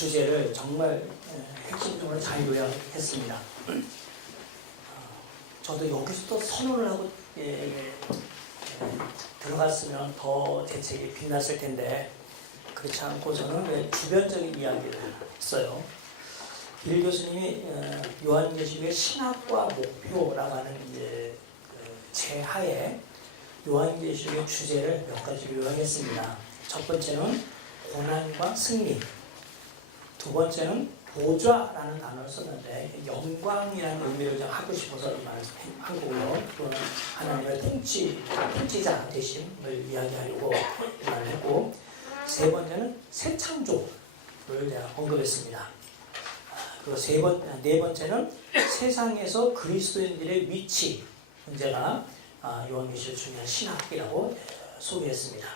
주제를 정말 핵심적으로 잘 요약했습니다. 저도 여기서 또 선언을 하고 들어갔으면 더 대책이 빛났을 텐데 그렇지 않고 저는 왜 주변적인 이야기를 했어요. 빌 교수님이 요한계시록의 신학과 목표라고 하는 제하에 요한계시록의 주제를 몇 가지로 요약했습니다. 첫 번째는 고난과 승리, 두 번째는 보좌라는 단어를 썼는데 영광이라는 의미를 좀 하고 싶어서 한 거고요. 또는 하나님의 통치자 되심을 이야기하려고 말을 했고, 세 번째는 새 창조를 제가 언급했습니다. 그리고 네 번째는 세상에서 그리스도인들의 위치 문제가 요한계시록 중요한 신학이라고 소개했습니다.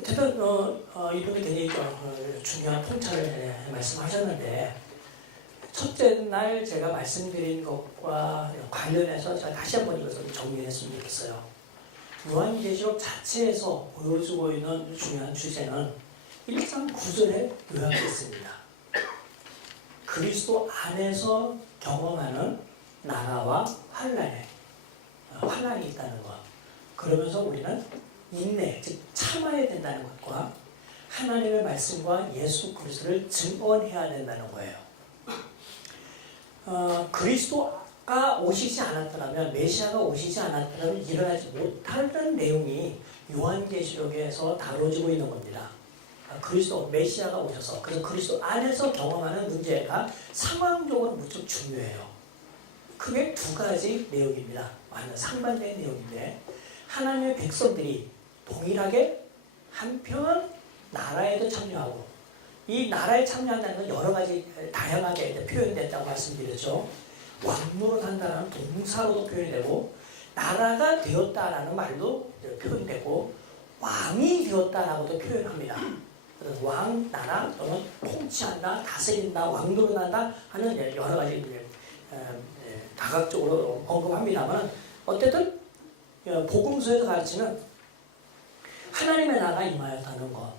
어쨌든 이분이 굉장히 중요한 통찰을 말씀하셨는데, 첫째 날 제가 말씀드린 것과 관련해서 제가 다시 한번 이것을 정리했으면 좋겠어요. 요한계시록 자체에서 보여주고 있는 중요한 주제는 1장 9절에 요약되어 있습니다. 그리스도 안에서 경험하는 나라와 환난이 있다는 것. 그러면서 우리는 인내, 즉 참아야 된다는 것과 하나님의 말씀과 예수 그리스도를 증언해야 된다는 거예요. 그리스도가 오시지 않았더라면, 메시아가 오시지 않았더라면 일어나지 못하는 내용이 요한계시록에서 다뤄지고 있는 겁니다. 그리스도, 메시아가 오셔서, 그래서 그리스도 안에서 경험하는 문제가 상황적으로 무척 중요해요. 크게 두 가지 내용입니다. 완전 상반된 내용인데, 하나님의 백성들이 동일하게 한편 나라에도 참여하고, 이 나라에 참여한다는 건 여러 가지 다양하게 표현됐다고 말씀드렸죠. 왕노릇한다는 동사로도 표현이 되고, 나라가 되었다라는 말도 표현되고, 왕이 되었다라고도 표현합니다. 그래서 왕, 나라 또는 통치한다, 다스린다, 왕노릇한다 하는 여러 가지 다각적으로 언급합니다만, 어쨌든 복음서에서 가르치는 하나님의 나라가 임하였다는 것,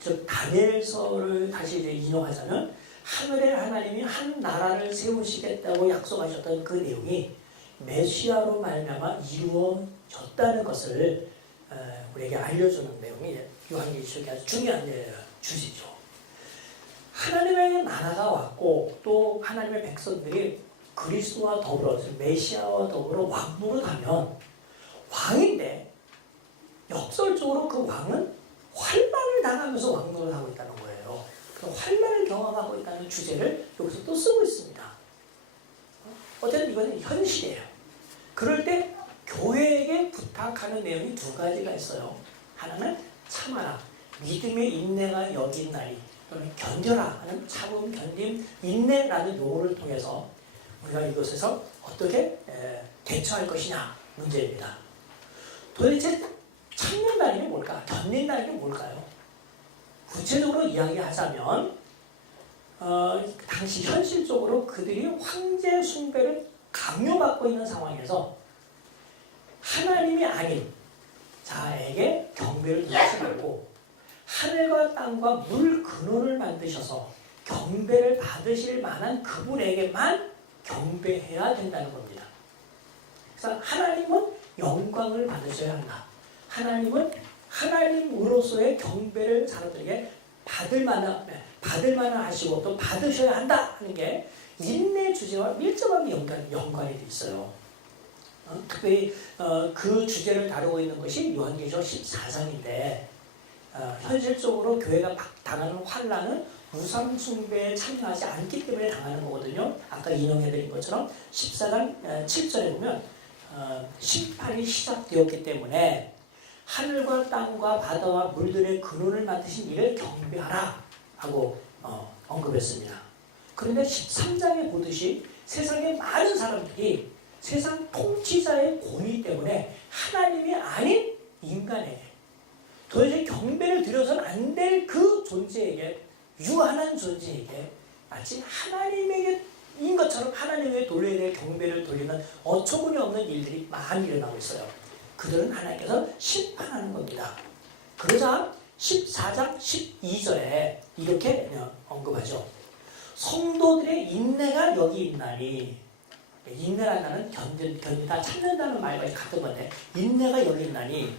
즉 다니엘서를 다시 인용하자면 하늘의 하나님이 한 나라를 세우시겠다고 약속하셨던 그 내용이 메시아로 말미암아 이루어졌다는 것을 우리에게 알려주는 내용이 요한계시록의 아주 중요한 주제죠. 하나님의 나라가 왔고 또 하나님의 백성들이 그리스도와 더불어, 메시아와 더불어 왕노릇하면, 왕인데 역설적으로 그 왕은 환난을 당하면서 왕노릇하고 있다는 거예요. 그 환난을 경험하고 있다는 주제를 여기서 또 쓰고 있습니다. 어쨌든 이거는 현실이에요. 그럴 때 교회에게 부탁하는 내용이 두 가지가 있어요. 하나는 참아라, 믿음의 인내가 여긴 날이, 또는 견뎌라 하는 참음, 견딤, 인내라는 용어를 통해서 우리가 이것에서 어떻게 대처할 것이냐 문제입니다. 도대체 참는다는 게 뭘까? 견딘다는 게 뭘까요? 구체적으로 이야기하자면 당시 현실적으로 그들이 황제 숭배를 강요받고 있는 상황에서 하나님이 아닌 자에게 경배를 드리지 말고 하늘과 땅과 물 근원을 만드셔서 경배를 받으실 만한 그분에게만 경배해야 된다는 겁니다. 그래서 하나님은 영광을 받으셔야 한다. 하나님은 하나님으로서의 경배를 사람들에게 받을 만한 하시고 또 받으셔야 한다 하는 게 인내 주제와 밀접하게 연관이 돼 있어요. 특별히 그 주제를 다루고 있는 것이 요한계시록 14장인데, 현실적으로 교회가 당하는 환난은 우상 숭배에 참여하지 않기 때문에 당하는 거거든요. 아까 인용해드린 것처럼 14장 7절에 보면 심판이 시작되었기 때문에 하늘과 땅과 바다와 물들의 근원을 만드신 이를 경배하라 하고 언급했습니다. 그런데 13장에 보듯이 세상의 많은 사람들이 세상 통치자의 권위 때문에 하나님이 아닌 인간에게, 도대체 경배를 드려서는 안 될 그 존재에게, 유한한 존재에게 마치 하나님에게인 것처럼 하나님에게 돌려야 될 경배를 돌리는 어처구니 없는 일들이 많이 일어나고 있어요. 그들은 하나님께서 심판하는 겁니다. 그러자 14장 12절에 이렇게 언급하죠. 성도들의 인내가 여기 있나니, 인내라는 말은 견디다, 참는다는 말과 같은 건데, 인내가 여기 있나니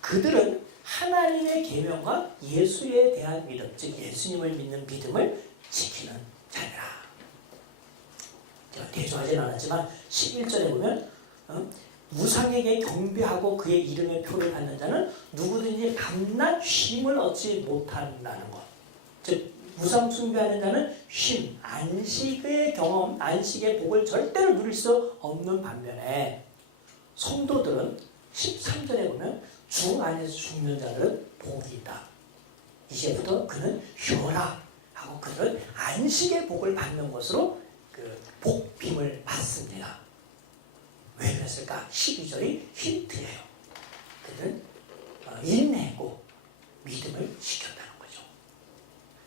그들은 하나님의 계명과 예수에 대한 믿음, 즉 예수님을 믿는 믿음을 지키는 자니라. 제가 대조하지는 않았지만 11절에 보면 우상에게 경배하고 그의 이름의 표를 받는 자는 누구든지 밤낮 쉼을 얻지 못한다는 것. 즉 우상 숭배하는 자는 쉼, 안식의 경험, 안식의 복을 절대로 누릴 수 없는 반면에 성도들은 13절에 보면 주 안에서 죽는 자들은 복이 있다. 이제부터 그는 휴라 하고 그들은 안식의 복을 받는 것으로 그 복빔을 받습니다. 왜 그랬을까? 12절이 힌트예요. 그들은 인내고 믿음을 지켰다는 거죠.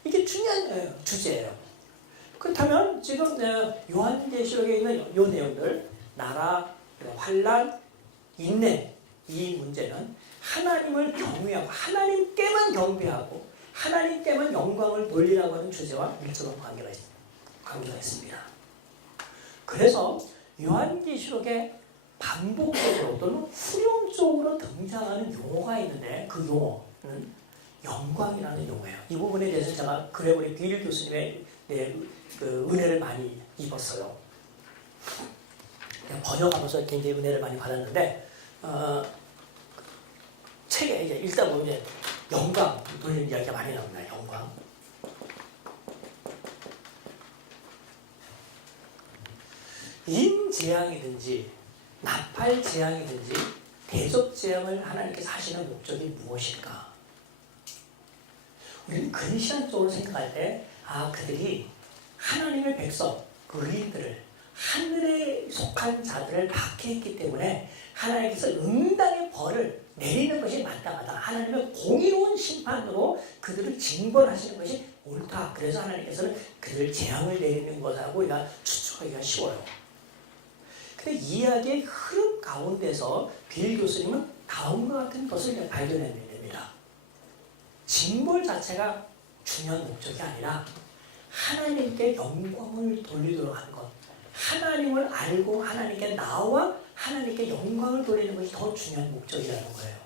이게 중요한 주제예요. 그렇다면 지금 요한계시록에 있는 이 내용들, 나라, 환난, 인내, 이 문제는 하나님을 경외하고 하나님께만 경배하고 하나님께만 영광을 돌리라고 하는 주제와 밀접한 관계가 있습니다. 그래서 요한계시록에 반복적으로 또는 후렴적으로 등장하는 용어가 있는데 그 용어는 영광이라는 용어예요. 이 부분에 대해서 제가 그레고리 빌 교수님의 그 은혜를 많이 입었어요. 번역하면서 굉장히 은혜를 많이 받았는데 책에 이제 읽다 보면 이제 영광 돌리는 이야기가 많이 나옵니다. 영광. 인재앙이든지 나팔재앙이든지 대접재앙을 하나님께서 하시는 목적이 무엇일까? 우리는 근시안적으로 생각할 때 그들이 하나님의 백성, 의인들을 하늘에 속한 자들을 박해했기 때문에 하나님께서 응당의 벌을 내리는 것이 마땅하다. 하나님의 공의로운 심판으로 그들을 징벌하시는 것이 옳다. 그래서 하나님께서는 그들 재앙을 내리는 것하고 우리가 추측하기가 쉬워요. 근데 이야기의 흐름 가운데서 빌 교수님은 다음과 같은 것을 발견해냅니다. 징벌 자체가 중요한 목적이 아니라 하나님께 영광을 돌리도록 하는 것. 하나님을 알고 하나님께 나와 하나님께 영광을 돌리는 것이 더 중요한 목적이라는 거예요.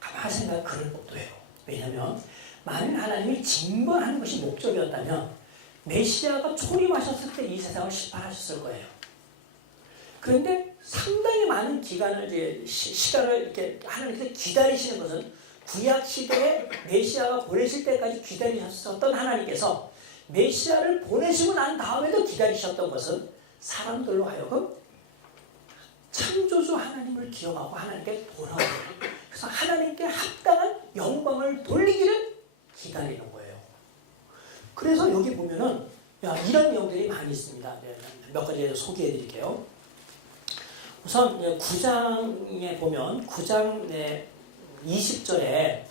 가만히 생각하면 그럴 것도 해요. 왜냐하면 만일 하나님이 징벌하는 것이 목적이었다면 메시아가 초림하셨을 때 이 세상을 심판하셨을 거예요. 그런데 상당히 많은 기간을 시간을 이렇게 하나님께서 기다리시는 것은 구약 시대에 메시아가 보내실 때까지 기다리셨던 하나님께서 메시아를 보내시고 난 다음에도 기다리셨던 것은 사람들로 하여금 창조주 하나님을 기억하고 하나님께 돌아오고 그래서 하나님께 합당한 영광을 돌리기를 기다리는 거예요. 그래서 여기 보면은 이런 내용들이 많이 있습니다. 몇 가지 소개해 드릴게요. 우선 9장에 보면 9장 20절에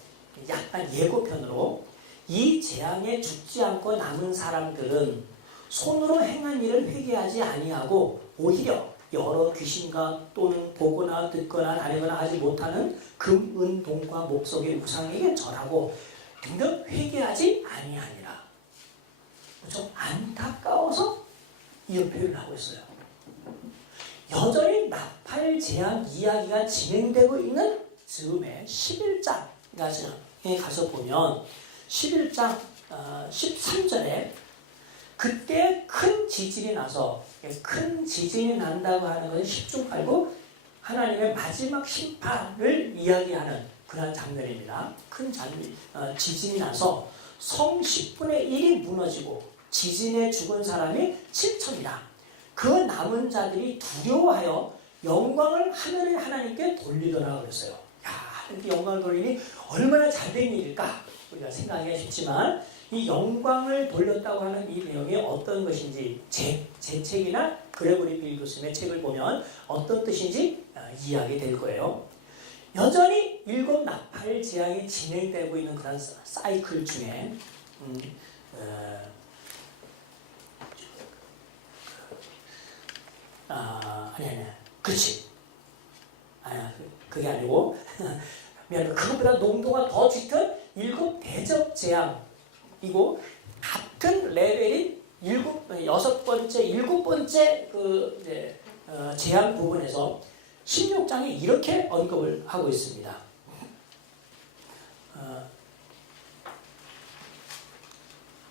약간 예고편으로 이 재앙에 죽지 않고 남은 사람들은 손으로 행한 일을 회개하지 아니하고 오히려 여러 귀신과 또는 보거나 듣거나 다니거나 하지 못하는 금, 은, 동과 목석의 우상에게 절하고 등등 회개하지 아니하니라. 좀 안타까워서 이런 표현을 하고 있어요. 여전히 나팔 재앙 이야기가 진행되고 있는 즈음에 11장에 가서 보면 11장 13절에 그때 큰 지진이 나서 큰 지진이 난다고 하는 것은 10중 8구 하나님의 마지막 심판을 이야기하는 그런 장면입니다. 큰 지진이 나서 성 10분의 1이 무너지고 지진에 죽은 사람이 7천이다. 그 남은 자들이 두려워하여 영광을 하늘의 하나님께 돌리더라 그랬어요. 하나님께 영광을 돌리니 얼마나 잘된 일일까? 우리가 생각하기가 쉽지만 이 영광을 돌렸다고 하는 이 내용이 어떤 것인지 제 책이나 그레고리 빌 교수님의 책을 보면 어떤 뜻인지 이해하게 될 거예요. 여전히 7 나팔 재앙이 진행되고 있는 그런 사이클 중에 그렇지. 그게 아니고 그것보다 농도가 더 짙은 7 대접 재앙이고 같은 레벨인 6번째, 7번째 재앙 부분에서 16장에 이렇게 언급을 하고 있습니다.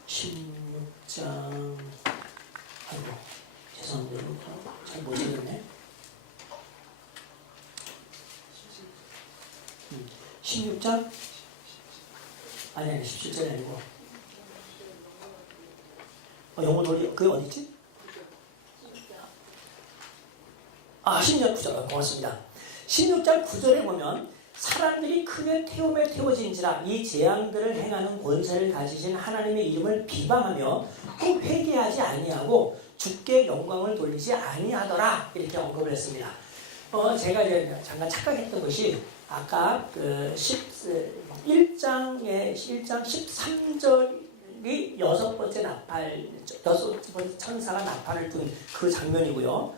16장 아이고 죄송합니다. 잘 못 읽었네. 16장 아니 17절이 아니고 영어 돌리 그게 어디지? 16장 9절 고맙습니다. 16장 9절에 보면 사람들이 크게 태움에 태워진지라 이 재앙들을 행하는 권세를 가지신 하나님의 이름을 비방하며 또 회개하지 아니하고 주께 영광을 돌리지 아니하더라 이렇게 언급을 했습니다. 제가 이제 잠깐 착각했던 것이 아까 그 1장 13절이 6번째 나팔, 6번째 천사가 나팔을 둔 그 장면이고요.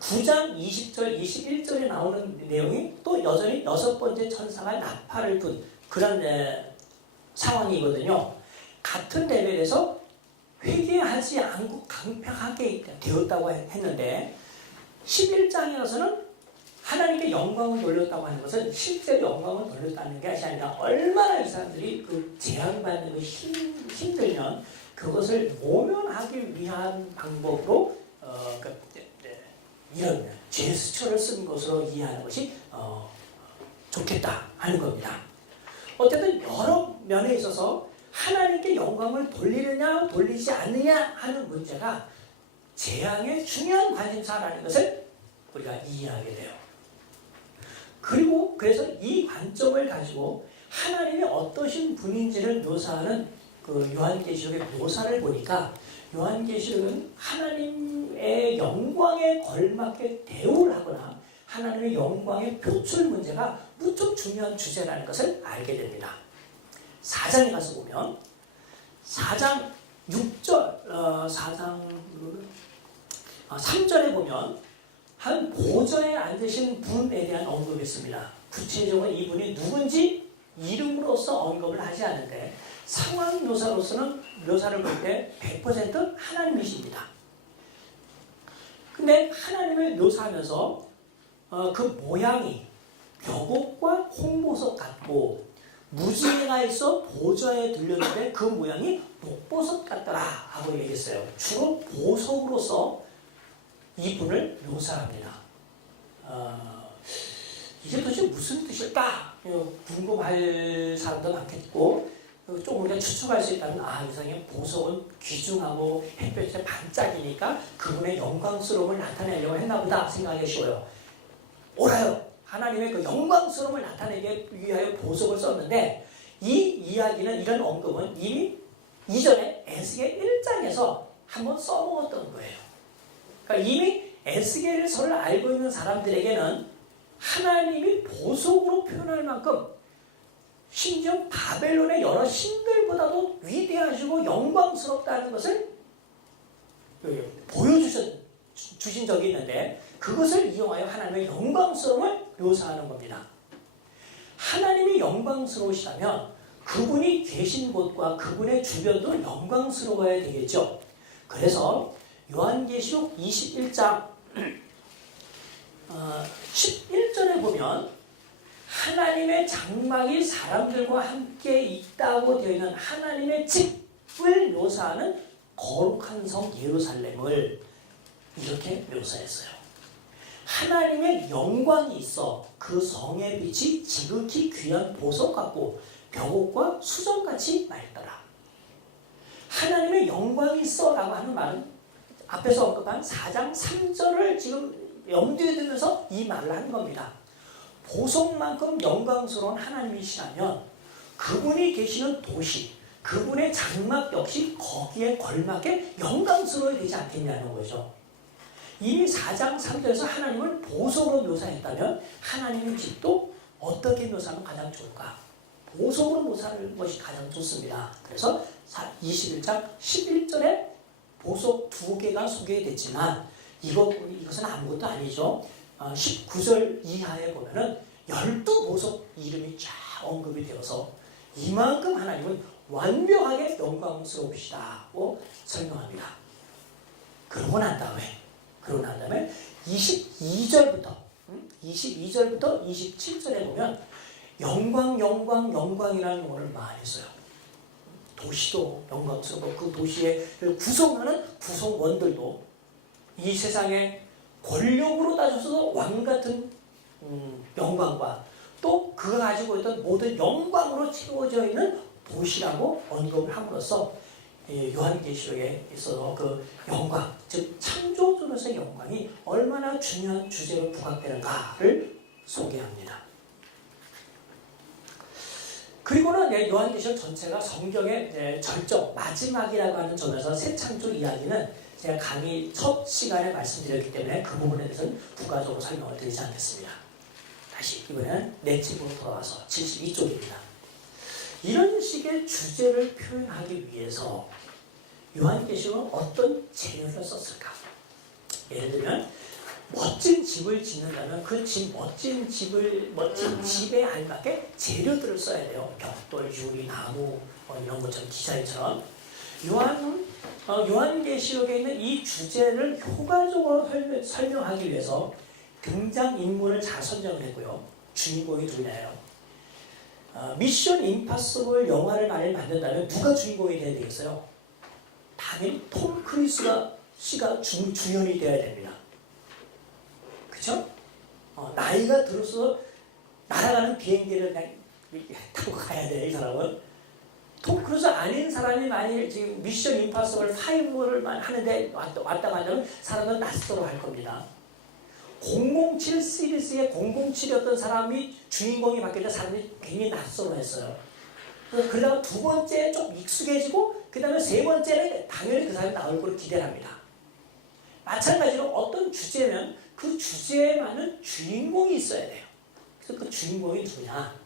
9장 20절, 21절에 나오는 내용이 또 여전히 6번째 천사가 나팔을 둔 그런 상황이거든요. 같은 레벨에서 회개하지 않고 강팍하게 되었다고 했는데 11장에서는 하나님께 영광을 돌렸다고 하는 것은 실제로 영광을 돌렸다는 게 아니라 얼마나 이 사람들이 그 재앙받는 것이 힘들면 그것을 모면하기 위한 방법으로 이런 제스처를 쓴 것으로 이해하는 것이 좋겠다 하는 겁니다. 어쨌든 여러 면에 있어서 하나님께 영광을 돌리느냐 돌리지 않느냐 하는 문제가 재앙의 중요한 관심사라는 것을 우리가 이해하게 돼요. 그리고 그래서 이 관점을 가지고 하나님이 어떠신 분인지를 묘사하는 그 요한계시록의 묘사를 보니까 요한계시록은 하나님의 영광에 걸맞게 대우를 하거나 하나님의 영광의 표출 문제가 무척 중요한 주제라는 것을 알게 됩니다. 4장에 가서 보면 4장 6절 3절에 보면 한 보좌에 앉으신 분에 대한 언급이 있습니다. 구체적으로 이분이 누군지 이름으로서 언급을 하지 않는데 상황 묘사를 볼 때 100% 하나님이십니다. 근데 하나님을 묘사하면서 그 모양이 벽옥과 홍보석 같고 무지개가 있어 보좌에 들렸는데 그 모양이 목보석 같더라 하고 얘기했어요. 주로 보석으로서 이분을 묘사합니다. 이게 도대체 무슨 뜻일까? 궁금할 사람도 많겠고 조금 우리가 추측할 수 있다면 이상의 보석은 귀중하고 햇볕에 반짝이니까 그분의 영광스러움을 나타내려고 했나 보다 생각하기 쉬워요. 옳아요. 하나님의 그 영광스러움을 나타내기 위하여 보석을 썼는데 이 이야기는 이런 언급은 이미 이전에 에스겔 1장에서 한번 써먹었던 거예요. 그러니까 이미 에스겔서를 알고 있는 사람들에게는 하나님이 보석으로 표현할 만큼 심지어 바벨론의 여러 신들보다도 위대하시고 영광스럽다는 것을 보여주신 적이 있는데 그것을 이용하여 하나님의 영광스러움을 묘사하는 겁니다. 하나님이 영광스러우시다면 그분이 계신 곳과 그분의 주변도 영광스러워야 되겠죠. 그래서 요한계시록 21장 11절에 보면 하나님의 장막이 사람들과 함께 있다고 되어 있는 하나님의 집을 묘사하는 거룩한 성 예루살렘을 이렇게 묘사했어요. 하나님의 영광이 있어 그 성의 빛이 지극히 귀한 보석 같고 벽옥과 수정같이 맑더라. 하나님의 영광이 있어 라고 하는 말은 앞에서 언급한 4장 3절을 지금 염두에 두면서 이 말을 하는 겁니다. 보석만큼 영광스러운 하나님이시라면 그분이 계시는 도시, 그분의 장막 역시 거기에 걸맞게 영광스러워야 되지 않겠냐는 거죠. 이미 4장 3절에서 하나님을 보석으로 묘사했다면 하나님의 집도 어떻게 묘사하면 가장 좋을까? 보석으로 묘사하는 것이 가장 좋습니다. 그래서 21장 11절에 보석 2개가 소개됐지만 이것은 아무것도 아니죠. 19절 이하에 보면은 12보석 이름이 쫙 언급이 되어서 이만큼 하나님은 완벽하게 영광스러우시다고 설명합니다. 그러고 난 다음에 22절부터 27절에 보면 영광이라는 용어를 많이 써요. 도시도 영광스럽고 그 도시의 구성하는 구성원들도 이 세상의 권력으로 따져서 왕같은 영광과 또 그가 가지고 있던 모든 영광으로 채워져 있는 도시라고 언급을 함으로써 요한계시록에 있어서 그 영광, 즉 창조주로서의 영광이 얼마나 중요한 주제로 부각되는가를 소개합니다. 그리고는 요한계시록 전체가 성경의 절정, 마지막이라고 하는 점에서 새 창조 이야기는 제가 강의 첫 시간에 말씀드렸기 때문에 그 부분에 대해서는 부가적으로 설명을 드리지 않겠습니다. 다시 이번에는 내 집으로 돌아와서 72쪽입니다. 이런 식의 주제를 표현하기 위해서 요한계시록은 어떤 재료를 썼을까? 예를 들면 멋진 집을 짓는다면 그 멋진 집에 알맞게 재료들을 써야 돼요. 벽돌, 유리, 나무 이런 것처럼 디자인처럼. 요한계시록에 있는 이 주제를 효과적으로 설명하기 위해서 등장인물을 잘 선정을 했고요. 주인공이 누구냐요? 미션 임파서블 영화를 만든다면 누가 주인공이 돼야 되겠어요? 당연히 톰 크루즈가 주연이 되어야 됩니다. 그쵸? 나이가 들어서 날아가는 비행기를 그냥 타고 가야 돼, 이 사람은. 톰 크루즈 아닌 사람이 만일 지금 미션 임파서블 5를 하는데 왔다 갔다 하면 사람은 낯설어 할 겁니다. 007 시리즈의 007이었던 사람이 주인공이 바뀌자 사람이 굉장히 낯설어 했어요. 그러다가 두 번째 좀 익숙해지고 그 다음에 세 번째는 당연히 그 사람이 나올 거로 기대를 합니다. 마찬가지로 어떤 주제면 그 주제에 맞는 주인공이 있어야 돼요. 그래서 그 주인공이 누구냐?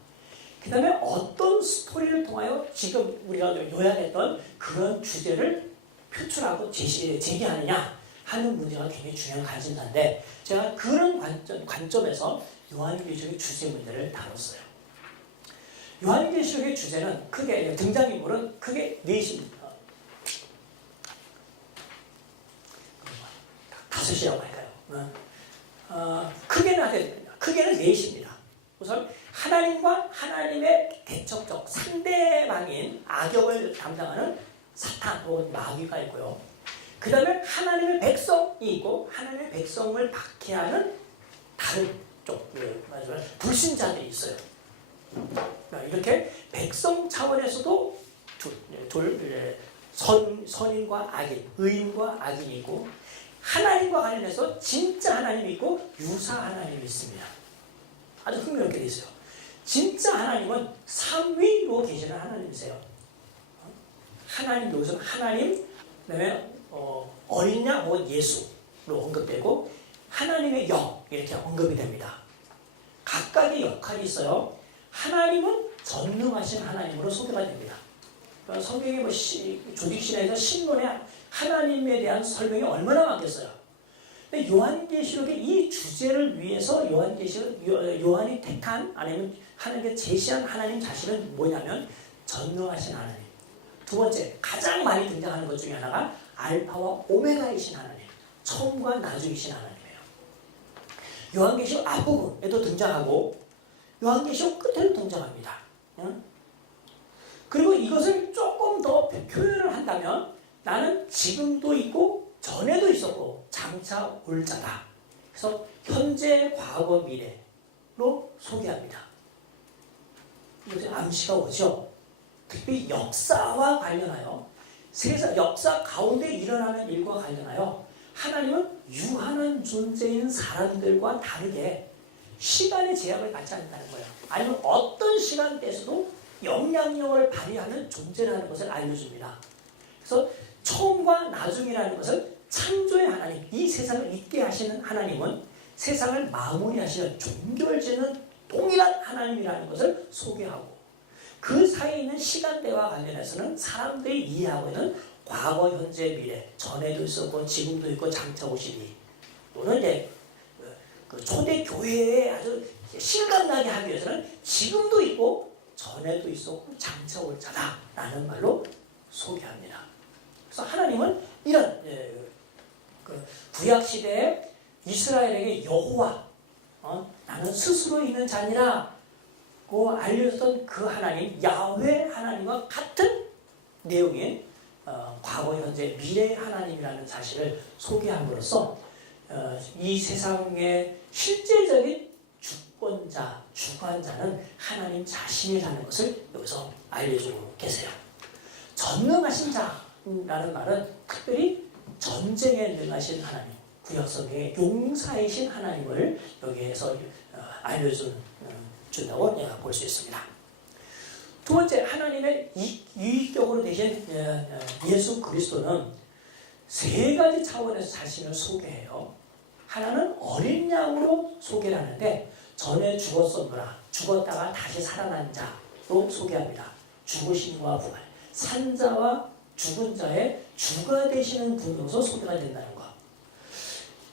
그 다음에 어떤 스토리를 통하여 지금 우리가 요약했던 그런 주제를 표출하고 제기하느냐 하는 문제가 굉장히 중요한 관심사인데 제가 그런 관점에서 요한계시록의 주제 문제를 다뤘어요. 요한계시록의 주제는 크게 등장인물은 크게 넷입니다. 다섯이라고 할까요? 크게는 넷입니다. 우선 하나님과 하나님의 대척적 상대방인 악역을 담당하는 사탄 혹은 마귀가 있고요. 그 다음에 하나님의 백성이 있고 하나님의 백성을 박해하는 다른 쪽 불신자들이 있어요. 이렇게 백성 차원에서도 선인과 악인, 의인과 악인이 있고 하나님과 관련해서 진짜 하나님이 있고 유사 하나님이 있습니다. 아주 흥미롭게 되어 있어요. 진짜 하나님은 삼위로 계시는 하나님이세요. 하나님, 여기서 하나님, 그 다음에 어린 양 혹은 예수로 언급되고 하나님의 영 이렇게 언급이 됩니다. 각각의 역할이 있어요. 하나님은 전능하신 하나님으로 소개가 됩니다. 성경의 조직신화에서 신론에 하나님에 대한 설명이 얼마나 많겠어요. 근데 요한계시록의 이 주제를 위해서 요한이 택한 아니면 하나님께 제시한 하나님 자신은 뭐냐면 전능하신 하나님. 두 번째 가장 많이 등장하는 것 중에 하나가 알파와 오메가이신 하나님, 처음과 나중이신 하나님이에요. 요한계시록 앞부분에도 등장하고 요한계시록 끝에도 등장합니다. 그리고 이것을 조금 더 표현을 한다면 나는 지금도 있고 전에도 있었고 장차 올 자다. 그래서 현재, 과거, 미래로 소개합니다. 이것은 암시가 오죠. 특히 역사와 관련하여 세상 역사 가운데 일어나는 일과 관련하여 하나님은 유한한 존재인 사람들과 다르게 시간의 제약을 갖지 않는다는 거예요. 아니면 어떤 시간대에서도 영향력을 발휘하는 존재라는 것을 알려줍니다. 그래서 처음과 나중이라는 것은 창조의 하나님, 이 세상을 있게 하시는 하나님은 세상을 마무리하시는 종결지는 동일한 하나님이라는 것을 소개하고 그 사이에 있는 시간대와 관련해서는 사람들이 이해하고 있는 과거, 현재, 미래, 전에도 있었고 지금도 있고 장차 오시리 또는 이제 그 초대 교회의 아주 실감나게 하기 위해서는 지금도 있고 전에도 있었고 장차 올 자다라는 말로 소개합니다. 그래서 하나님은 이런 그 구약 시대에 이스라엘에게 여호와, 나는 스스로 있는 자니라고 알려줬던 그 하나님 야훼 하나님과 같은 내용인 과거, 현재, 미래의 하나님이라는 사실을 소개함으로써 이 세상의 실제적인 주권자, 주관자는 하나님 자신이라는 것을 여기서 알려주고 계세요. 전능하신 자라는 말은 특별히 전쟁에 능하신 하나님, 구약성경의 용사이신 하나님을 여기에서 알려준다고 볼 수 있습니다. 두 번째, 하나님의 유익격으로 되신 예수 그리스도는 세 가지 차원에서 자신을 소개해요. 하나는 어린 양으로 소개를 하는데 전에 죽었었노라, 죽었다가 다시 살아난 자로 소개합니다. 죽으심과 부활, 산자와 죽은 자의 주가 되시는 분으로서 소개가 된다는 것.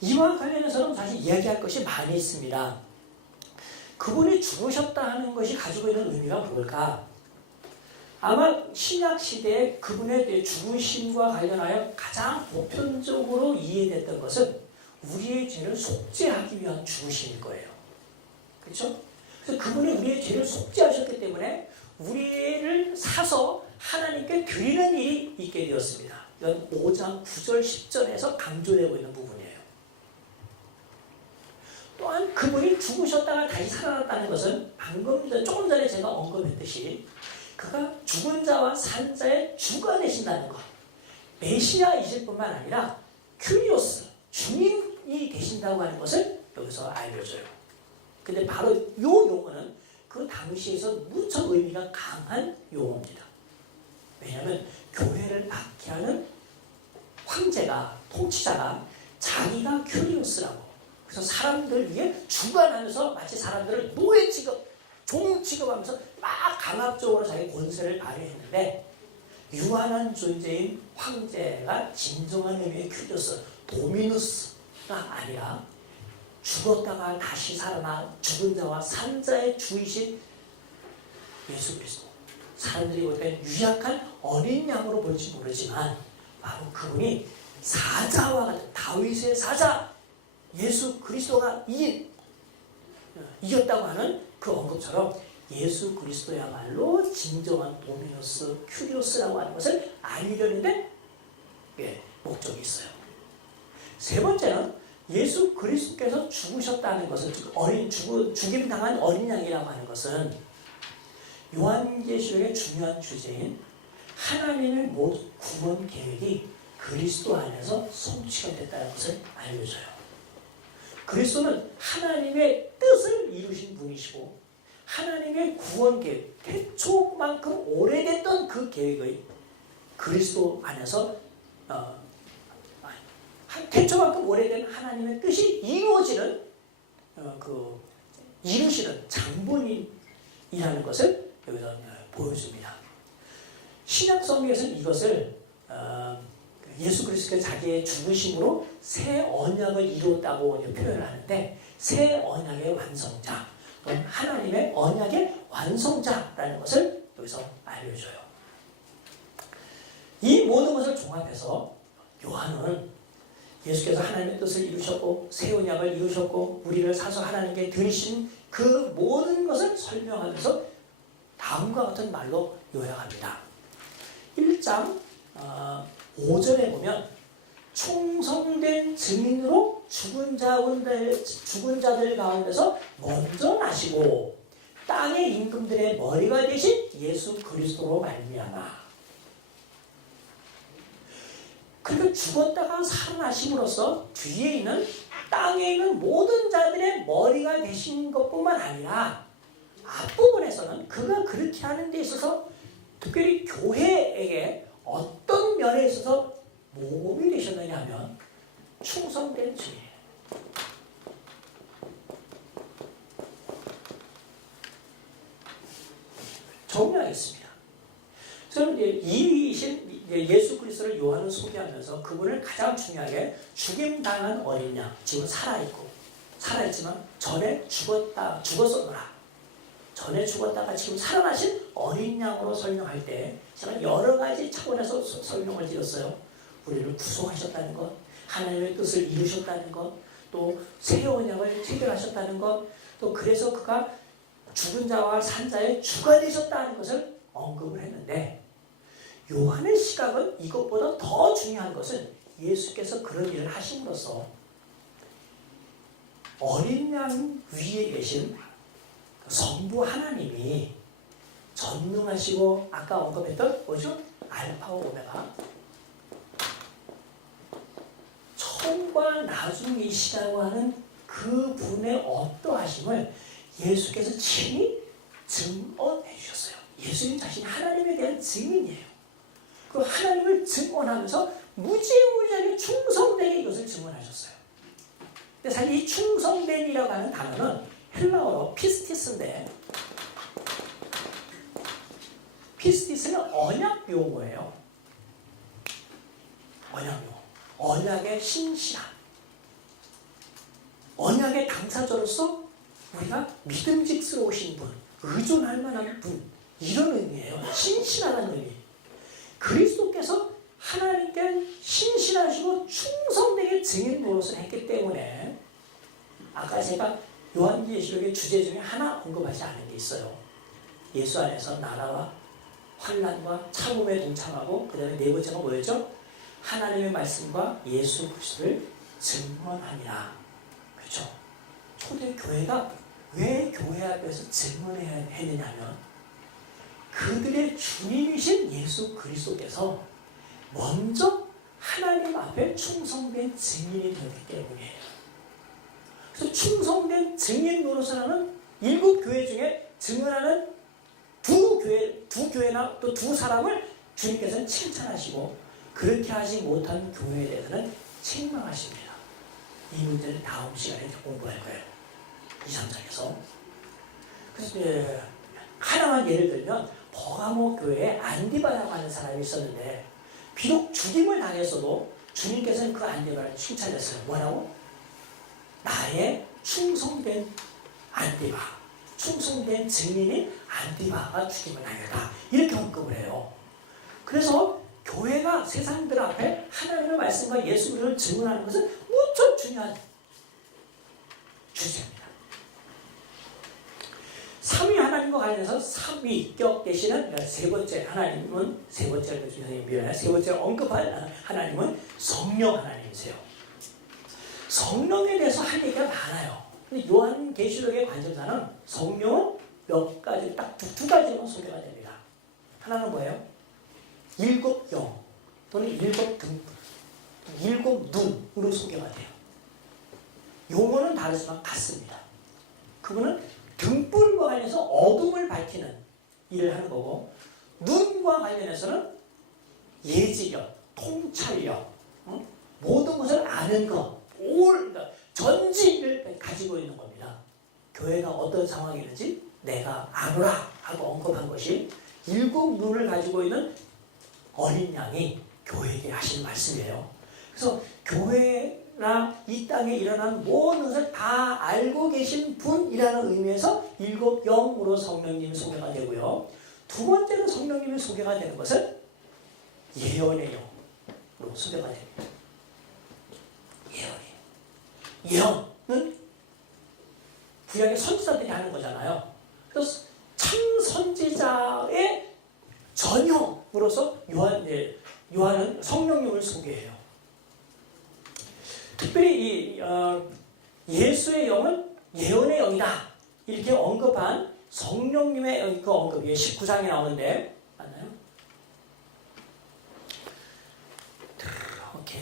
이와 관련해서는 사실 이야기할 것이 많이 있습니다. 그분이 죽으셨다 하는 것이 가지고 있는 의미가 뭘까? 아마 신약 시대에 그분의 죽으심과 관련하여 가장 보편적으로 이해됐던 것은 우리의 죄를 속죄하기 위한 죽으심일 거예요. 그렇죠? 그래서 그분이 우리의 죄를 속죄하셨기 때문에 우리를 사서 하나님께 드리는 일이 있게 되었습니다. 이건 5장 9절 10절에서 강조되고 있는 부분이에요. 또한 그분이 죽으셨다가 다시 살아났다는 것은 방금 조금 전에 제가 언급했듯이 그가 죽은 자와 산 자의 주가 되신다는 것, 메시아이실 뿐만 아니라 큐리오스, 주님이 되신다고 하는 것을 여기서 알려줘요. 근데 바로 이 용어는 그 당시에서 무척 의미가 강한 용어입니다. 왜냐하면 교회를 박해하는 황제가, 통치자가 자기가 큐리오스라고, 그래서 사람들 위해 주관하면서 마치 사람들을 노예 취급, 종 취급하면서 막 강압적으로 자기 권세를 발휘했는데, 유한한 존재인 황제가 진정한 의미의 큐리오스, 도미누스가 아니라 죽었다가 다시 살아나 죽은 자와 산 자의 주이신 예수 그리스도, 사람들이 볼 때 유약한 어린 양으로 볼지 모르지만 바로 그분이 사자와 같은 다윗의 사자 예수 그리스도가 이겼다고 하는 그 언급처럼 예수 그리스도야말로 진정한 도미노스, 큐리오스라고 하는 것을 알리려는데 목적이 있어요. 세 번째는 예수 그리스도께서 죽으셨다는 것은, 죽임당한 어린 양이라고 하는 것은 요한계시록의 중요한 주제인 하나님의 모든 구원 계획이 그리스도 안에서 성취가 됐다는 것을 알려줘요. 그리스도는 하나님의 뜻을 이루신 분이시고 하나님의 구원 계획, 태초만큼 오래됐던 그 계획의 그리스도 안에서 태초만큼 오래된 하나님의 뜻이 이루어지는 이루시는 장본인이라는 것을 여기서 보여줍니다. 신약 성경에서는 이것을 예수 그리스도께서 자기의 죽으심으로 새 언약을 이루었다고 표현을 하는데, 새 언약의 완성자, 또는 하나님의 언약의 완성자라는 것을 여기서 알려줘요. 이 모든 것을 종합해서 요한은 예수께서 하나님의 뜻을 이루셨고 새 언약을 이루셨고 우리를 사서 하나님께 드리신 그 모든 것을 설명하면서 다음과 같은 말로 요약합니다. 1장 5절에 보면 충성된 증인으로 죽은 자들 가운데서 먼저 나시고 땅의 임금들의 머리가 되신 예수 그리스도로 말미암아. 그러니까 죽었다가 살아나심으로써 뒤에 있는 땅에 있는 모든 자들의 머리가 되신 것뿐만 아니라 앞부분에서는 그가 그렇게 하는 데 있어서 특별히 교회에게 어떤 면에 있어서 모범이 되셨느냐 하면 충성된 증인. 정리하겠습니다. 저는 이이신 예수 그리스도를 요한은 소개하면서 그분을 가장 중요하게 죽임당한 어린 양, 지금 살아있고 살아있지만 전에 죽었었노라. 전에 죽었다가 지금 살아나신 어린 양으로 설명할 때 제가 여러 가지 차원에서 설명을 드렸어요. 우리를 구속하셨다는 것, 하나님의 뜻을 이루셨다는 것, 또 새 언약을 체결하셨다는 것, 또 그래서 그가 죽은 자와 산 자의 주가 되셨다는 것을 언급을 했는데, 요한의 시각은 이것보다 더 중요한 것은 예수께서 그런 일을 하심으로써 어린 양 위에 계신 성부 하나님이 전능하시고 아까 언급했던 뭐죠? 알파와 오메가, 처음과 나중이시라고 하는 그 분의 어떠하심을 예수께서 친히 증언해 주셨어요. 예수님 자신이 하나님에 대한 증인이에요. 그 하나님을 증언하면서 무지무지하게 충성되게 이것을 증언하셨어요. 근데 사실 이 충성됨이라고 하는 단어는 헬라어로 피스티스인데, 피스티스는 언약 용어예요. 언약 용어. 언약의 신실함. 언약의 당사자로서 우리가 믿음직스러우신 분, 의존할 만한 분, 이런 의미예요. 신실하다는 의미. 그리스도께서 하나님께 신실하시고 충성되게 증인 노릇을 했기 때문에, 아까 제가 요한계시록의 주제 중에 하나 언급하지 않은 게 있어요. 예수 안에서 나라와 환난과 참음에 동참하고, 그 다음에 네 번째가 뭐였죠? 하나님의 말씀과 예수 그리스도를 증언하니라. 그렇죠? 초대교회가 왜 교회 앞에서 증언해야 했느냐면, 그들의 주님이신 예수 그리스도께서 먼저 하나님 앞에 충성된 증인이 되었기 때문이에요. 그래서 충성된 증인 노릇을 하는 7교회 중에 증언하는 두 교회나 또 두 사람을 주님께서는 칭찬하시고, 그렇게 하지 못한 교회에 대해서는 책망하십니다. 이 문제는 다음 시간에 공부할 거예요. 2, 3장에서. 그래서 하나만 예를 들면, 버가모 교회에 안디바라고 하는 사람이 있었는데, 비록 죽임을 당했어도 주님께서는 그 안디바를 칭찬했어요. 뭐라고? 나의 충성된 안디바, 충성된 증인인 안디바가 죽임을 당했다. 이렇게 언급을 해요. 그래서 교회가 세상들 앞에 하나님의 말씀과 예수 그리스도를 증언하는 것은 무척 중요한 주제입니다. 삼위 하나님과 관련해서 삼위격 되시는 세 번째 하나님은, 세 번째 언급할 하나님은 성령 하나님이세요. 성령에 대해서 할 얘기가 많아요. 근데 요한계시록의 관점사는 성령은 몇 가지, 딱 두 가지만 소개가 됩니다. 하나는 뭐예요? 7영 또는 7눈으로 소개가 돼요. 용어는 다르지만 같습니다. 그거는 등불과 관련해서 어둠을 밝히는 일을 하는 거고, 눈과 관련해서는 예지력, 통찰력, 모든 것을 아는 것, 그러니까 전지를 가지고 있는 겁니다. 교회가 어떤 상황이 있는지 내가 아노라 하고 언급한 것이 7눈을 가지고 있는 어린 양이 교회에게 하시는 말씀이에요. 그래서 교회나 이 땅에 일어난 모든 것을 다 알고 계신 분이라는 의미에서 7영으로 성령님이 소개가 되고요. 두 번째로 성령님이 소개가 되는 것은 예언의 영으로 소개가 됩니다. 예언은 구약의 선지자들이 하는 거잖아요. 그래서 참 선지자의 전형으로서 요한은 성령님을 소개해요. 특별히 예수의 영은 예언의 영이다 이렇게 언급한 성령님의 그 언급이 19장에 나오는데, 맞나요? 이렇게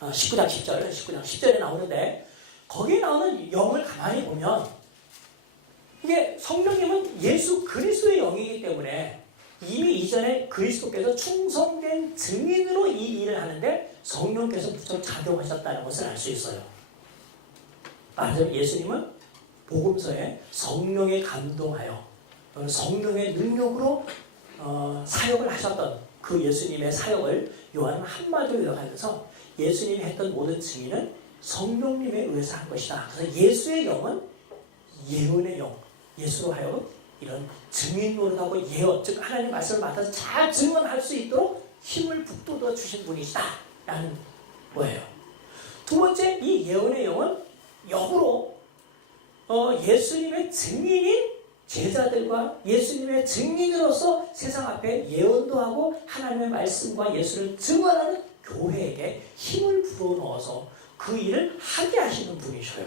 19장 10절에 나오는데, 거기에 나오는 영을 가만히 보면 이게 성령님은 예수 그리스도의 영이기 때문에 이미 이전에 그리스도께서 충성된 증인으로 이 일을 하는데 성령께서 무척 작용하셨다는 것을 알 수 있어요. 말하자면 예수님은 복음서에 성령에 감동하여 또는 성령의 능력으로 사역을 하셨던 그 예수님의 사역을 요한은 한마디로 요약하면서 예수님이 했던 모든 증인은 성령님에 의해서 한 것이다. 그래서 예수의 영은 예언의 영, 예수로 하여금 이런 증인 노릇하고 예언, 즉 하나님의 말씀을 맡아서 잘 증언할 수 있도록 힘을 북돋워 주신 분이시다 라는 거예요. 두 번째, 이 예언의 영은 역으로 예수님의 증인인 제자들과 예수님의 증인으로서 세상 앞에 예언도 하고 하나님의 말씀과 예수를 증언하는 교회에게 힘을 불어넣어서 그 일을 하게 하시는 분이셔요.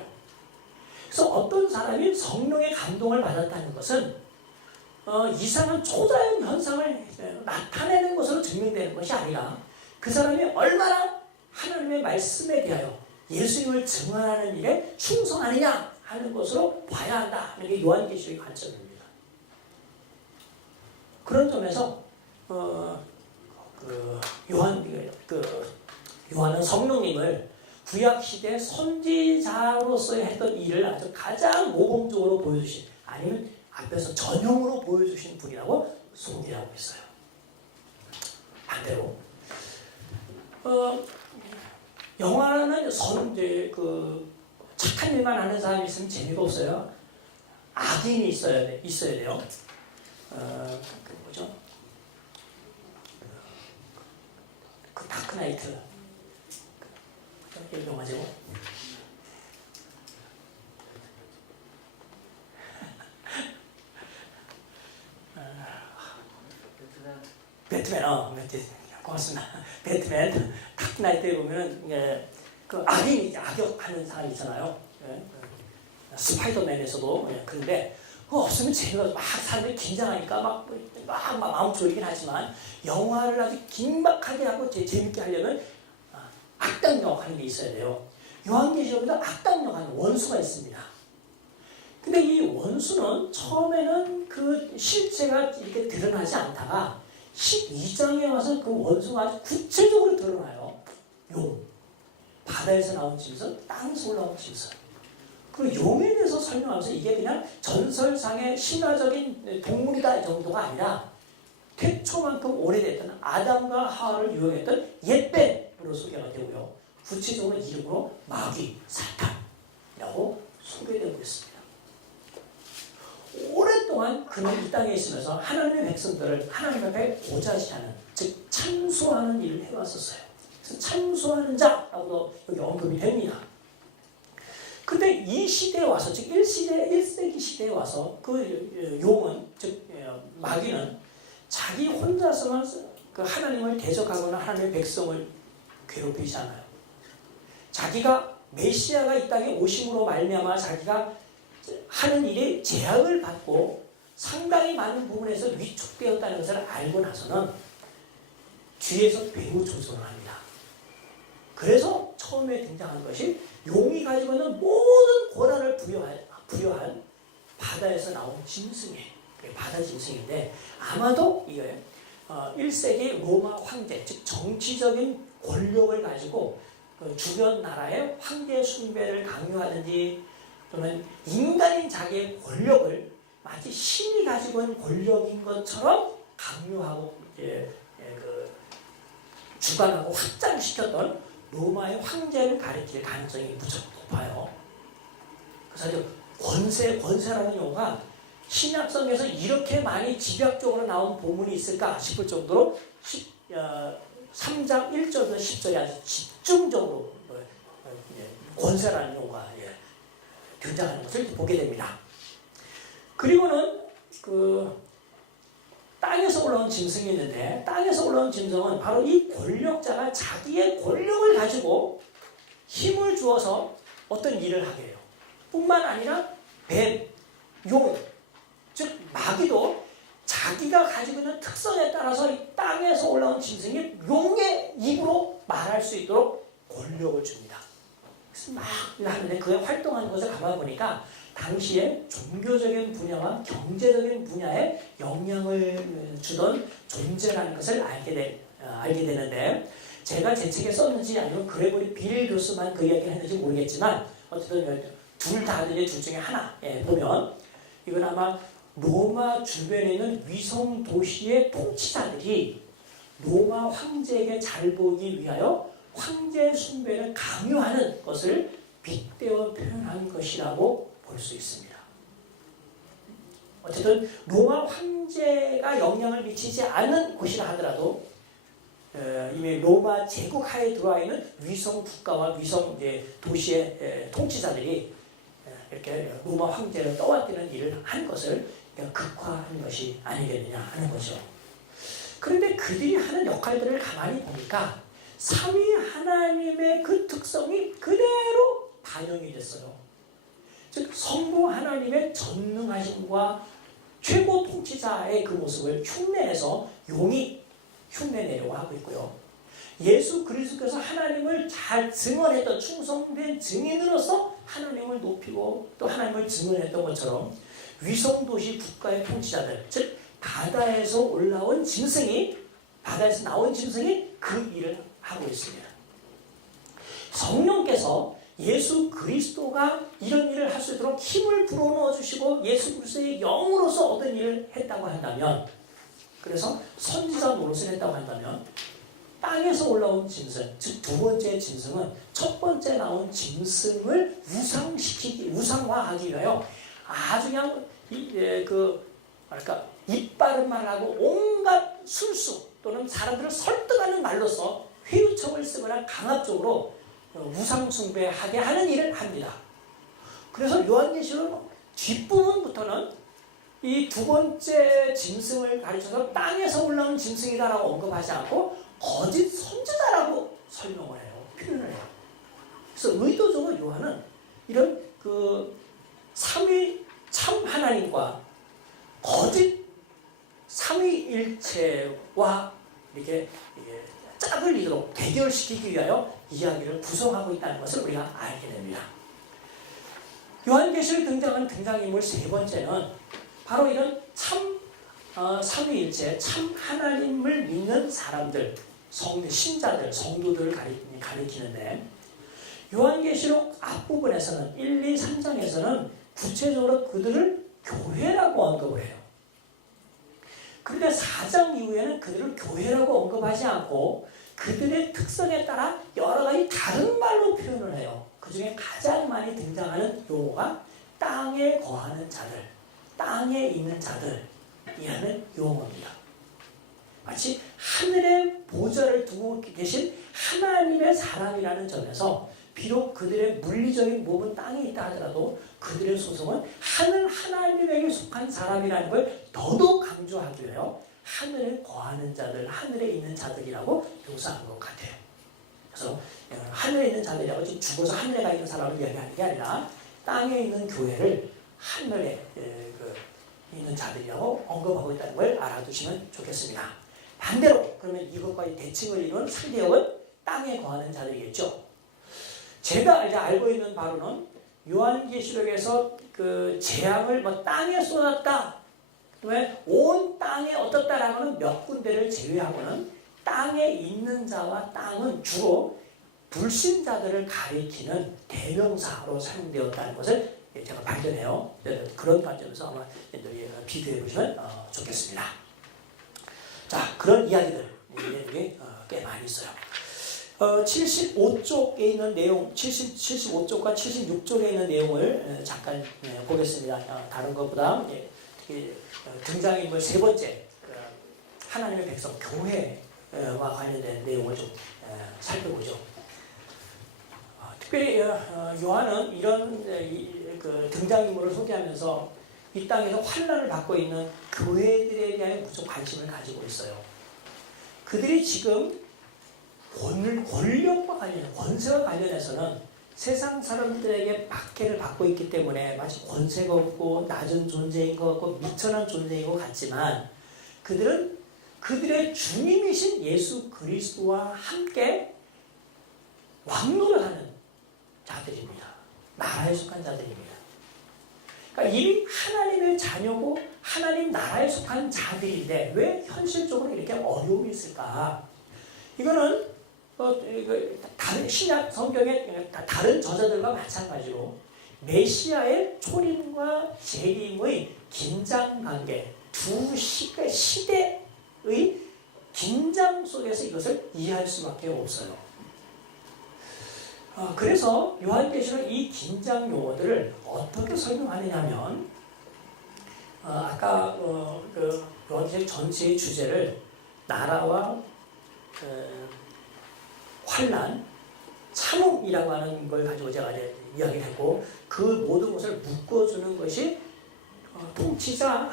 그래서 어떤 사람이 성령의 감동을 받았다는 것은 이상한 초자연 현상을 나타내는 것으로 증명되는 것이 아니라 그 사람이 얼마나 하나님의 말씀에 대하여 예수님을 증언하는 일에 충성하느냐 하는 것으로 봐야 한다 하는 게 요한계시록의 관점입니다. 그런 점에서 요한은 성령님을 구약시대 선지자로서 했던 일을 아주 가장 모범적으로 보여주신, 아니면 앞에서 전형으로 보여주신 분이라고 소개하고 있어요. 반대로 영화는 착한 일만 하는 사람이 있으면 재미가 없어요. 악인이 있어야 돼요. 뭐죠? 그 다크나이트. 영화 제목. 배트맨, 고맙습니다. 배트맨, 다크나이트에 보면은, 그 악역하는 사람이 있잖아요. 스파이더맨에서도. 그런데, 없으면 재미가, 막 사람들이 긴장하니까 막 마음 졸이긴 하지만, 영화를 아주 긴박하게 하고 재밌게 하려면, 악당역 하는 게 있어야 돼요. 요한계시록에도 악당역 하는 원수가 있습니다. 근데 이 원수는 처음에는 그 실체가 이렇게 드러나지 않다가 12장에 와서 그 원수가 아주 구체적으로 드러나요. 용. 바다에서 나온 짐승, 땅에서 올라온 짐승. 그 용에 대해서 설명하면서 이게 그냥 전설상의 신화적인 동물이다 정도가 아니라 태초만큼 오래됐던 아담과 하와를 유혹했던 옛뱀으로 소개가 되고요. 구체적으로 이름으로 마귀, 사탄이라고 소개되고 있습니다. 오랫동안 그는 이 땅에 있으면서 하나님의 백성들을 하나님 앞에 고자시하는, 즉 참소하는 일을 해왔었어요. 그래서 참소하는 자라고도 여기 언급이 됩니다. 근데 이 시대에 와서, 즉 1세기 시대에 와서 그 용은, 즉 마귀는 자기 혼자서만 그 하나님을 대적하거나 하나님의 백성을 괴롭히지 않아요. 자기가 메시아가 이 땅에 오심으로 말미암아 자기가 하는 일에 제약을 받고 상당히 많은 부분에서 위축되었다는 것을 알고 나서는 뒤에서 매우 조절을 합니다. 그래서 처음에 등장한 것이 용이 가지고 있는 모든 권한을 부여한 바다에서 나온 짐승이에요. 바다 짐승인데 아마도 이게 1세기 로마 황제, 즉 정치적인 권력을 가지고 그 주변 나라의 황제 숭배를 강요하든지 또는 인간인 자기의 권력을 마치 신이 가지고 있는 권력인 것처럼 강요하고 주관하고 확장시켰던 로마의 황제를 가리킬 가능성이 무척 높아요. 그래서 권세라는 용어가 신약성에서 이렇게 많이 집약적으로 나온 본문이 있을까 싶을 정도로 3장 1절부터 10절에 아주 집중적으로 권세라는 용어가 등장하는 것을 보게 됩니다. 그리고는 땅에서 올라온 짐승이 있는데, 땅에서 올라온 짐승은 바로 이 권력자가 자기의 권력을 가지고 힘을 주어서 어떤 일을 하게 해요. 뿐만 아니라 뱀, 용, 즉 마귀도 자기가 가지고 있는 특성에 따라서 이 땅에서 올라온 짐승이 용의 입으로 말할 수 있도록 권력을 줍니다. 그래서 막 하는데 그의 활동하는 것을 가만보니까 당시에 종교적인 분야와 경제적인 분야에 영향을 주던 존재라는 것을 알게 되는데, 제가 제 책에 썼는지 아니면 그레고리 빌 교수만 그 이야기를 했는지 모르겠지만 어쨌든 둘 중에 하나 보면 이건 아마 로마 주변에 있는 위성 도시의 통치자들이 로마 황제에게 잘 보이기 위하여 황제 숭배를 강요하는 것을 빗대어 표현한 것이라고 볼 수 있습니다. 어쨌든 로마 황제가 영향을 미치지 않는 곳이라 하더라도 이미 로마 제국 하에 들어와 있는 위성 국가와 위성 도시의 통치자들이 이렇게 로마 황제를 떠받드는 일을 한 것을 극화한 것이 아니겠느냐 하는 거죠. 그런데 그들이 하는 역할들을 가만히 보니까 삼위 하나님의 그 특성이 그대로 반영이 됐어요. 즉 성부 하나님의 전능하심과 최고 통치자의 그 모습을 흉내내서 용이 흉내내려고 하고 있고요. 예수 그리스도께서 하나님을 잘 증언했던 충성된 증인으로서 하나님을 높이고 또 하나님을 증언했던 것처럼 위성도시 국가의 통치자들, 즉 바다에서 올라온 짐승이, 바다에서 나온 짐승이 그 일을 하고 있습니다. 성령께서 예수 그리스도가 이런 일을 할 수 있도록 힘을 불어넣어 주시고 예수 그리스도의 영으로서 얻은 일을 했다고 한다면, 그래서 선지자 노릇을 했다고 한다면 땅에서 올라온 짐승, 즉 두 번째 짐승은 첫 번째 나온 짐승을 우상화하기 위하여 아주 그냥 이빠른 말하고 온갖 술수 또는 사람들을 설득하는 말로서 회유청을 쓰거나 강압적으로 우상 숭배하게 하는 일을 합니다. 그래서 요한계시록 뒷부분부터는 이 두 번째 짐승을 가르쳐서 땅에서 올라온 짐승이다라고 언급하지 않고 거짓 선지자라고 설명을 해요. 표현을 해요. 그래서 의도적으로 요한은 이런 삼위 참 하나님과 거짓 삼위일체와 이렇게 짝을 이도록 대결시키기 위하여 이야기를 구성하고 있다는 것을 우리가 알게 됩니다. 요한계시록에 등장하는 등장인물 세 번째는 바로 이런 참 삼위일체, 참 하나님을 믿는 사람들, 신자들, 성도들을 가리키는데, 요한계시록 앞부분에서는 1, 2, 3장에서는 구체적으로 그들을 교회라고 언급을 해요. 그런데 4장 이후에는 그들을 교회라고 언급하지 않고 그들의 특성에 따라 여러 가지 다른 말로 표현을 해요. 그 중에 가장 많이 등장하는 용어가 땅에 거하는 자들, 땅에 있는 자들이라는 용어입니다. 마치 하늘의 보좌를 두고 계신 하나님의 사람이라는 점에서 비록 그들의 물리적인 몸은 땅에 있다 하더라도 그들의 소속은 하늘 하나님에게 속한 사람이라는 걸 더더욱 강조하기 위하여 하늘에 거하는 자들, 하늘에 있는 자들이라고 묘사한 것 같아요. 그래서 하늘에 있는 자들이라고 지금 죽어서 하늘에 가 있는 사람을 이야기하는 게 아니라 땅에 있는 교회를 하늘에 있는 자들이라고 언급하고 있다는 걸 알아두시면 좋겠습니다. 반대로 그러면 이것과의 대칭을 이루는 상대역은 땅에 거하는 자들이겠죠. 제가 이제 알고 있는 바로는 요한계시록에서 그 재앙을 땅에 쏟았다, 왜 온 땅에 어떻다라고는 몇 군데를 제외하고는 땅에 있는 자와 땅은 주로 불신자들을 가리키는 대명사로 사용되었다는 것을 제가 발견해요. 그런 관점에서 아마 여러분들이 비교해 보시면 좋겠습니다. 자, 그런 이야기들이 꽤 많이 있어요. 75쪽에 있는 내용, 75쪽과 76쪽에 있는 내용을 잠깐 보겠습니다. 다른 것보다 등장인물 세 번째, 하나님의 백성, 교회와 관련된 내용을 좀 살펴보죠. 특별히 요한은 이런 등장인물을 소개하면서 이 땅에서 환난을 받고 있는 교회들에 대한 무척 관심을 가지고 있어요. 그들이 지금 권력과 관련, 권세와 관련해서는 세상 사람들에게 박해를 받고 있기 때문에 마치 권세가 없고 낮은 존재인 것 같고 미천한 존재인 것 같지만 그들은 그들의 주님이신 예수 그리스도와 함께 왕노릇하는 자들입니다. 나라에 속한 자들입니다. 그러니까 이미 하나님의 자녀고 하나님 나라에 속한 자들인데 왜 현실적으로 이렇게 어려움이 있을까? 이거는 다른 신약 성경의 다른 저자들과 마찬가지로 메시아의 초림과 재림의 긴장관계, 두 시대의 긴장 속에서 이것을 이해할 수밖에 없어요. 그래서 요한계시록 이 긴장 용어들을 어떻게 설명하느냐면 아까 요한계시록 전체의 주제를 나라와 환난, 참음이라고 하는 걸 가지고 제가 이야기를 했고 그 모든 것을 묶어주는 것이 통치자